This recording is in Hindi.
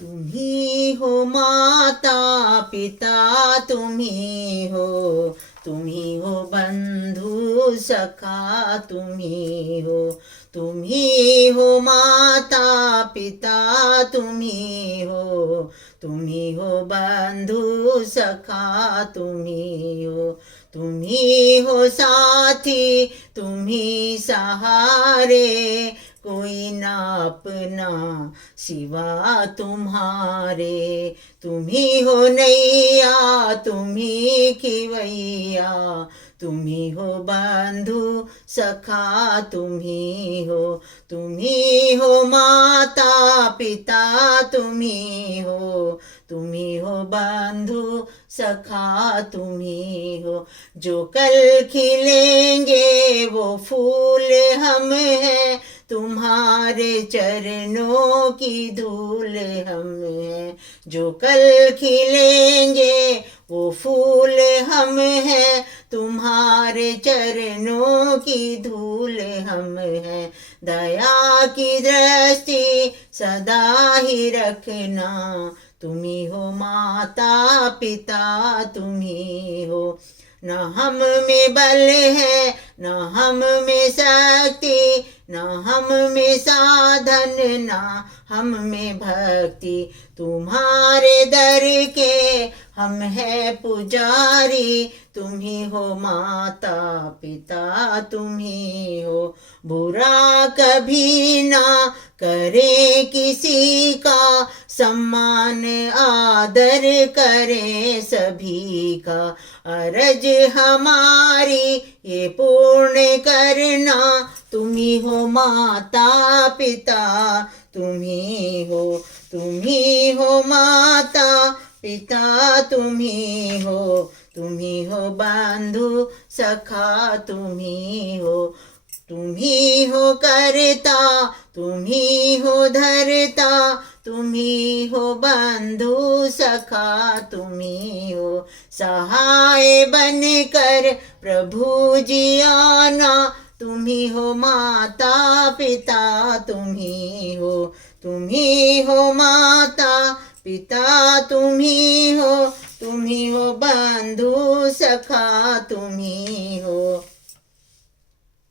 तुम्ही हो माता पिता, तुम्ही हो बंधु सखा, तुम्ही हो माता पिता, तुम्ही हो बंधु सखा, तुम्ही हो साथी, तुम्ही सहारे, कोई ना अपना सिवा तुम्हारे। तुम्ही हो नैया, तुम्ही खिवैया, तुम्ही हो बंधु सखा, तुम्ही हो माता पिता, तुम्ही हो बंधु सखा, तुम्ही हो। जो कल खिलेंगे वो फूल हम हैं, तुम्हारे चरणों की धूल हम हैं। जो कल खिलेंगे वो फूल हम हैं, तुम्हारे चरणों की धूल हम हैं। दया की दृष्टि सदा ही रखना, तुम्ही हो माता पिता, तुम्ही हो। न हम में बल है, न हम में शक्ति, न हम में साधन, न हम में भक्ति, तुम्हारे दर के हम है पुजारी। तुम्ही हो माता पिता, तुम्ही हो। बुरा कभी ना करे किसी का, सम्मान आदर करे सभी का। अरज हमारी ये पूर्ण करना, तुम्ही हो माता पिता, तुम्ही हो माता पिता, तुम्ही हो बंधु सखा, तुम्ही हो करता, तुम्ही हो धरता, तुम्ही हो बंधु सखा, तुम्ही हो। सहाय बनकर प्रभु जी आना, तुम्ही हो माता पिता, तुम्ही हो माता पिता, तुम्ही हो बंधु सखा, तुम्ही हो।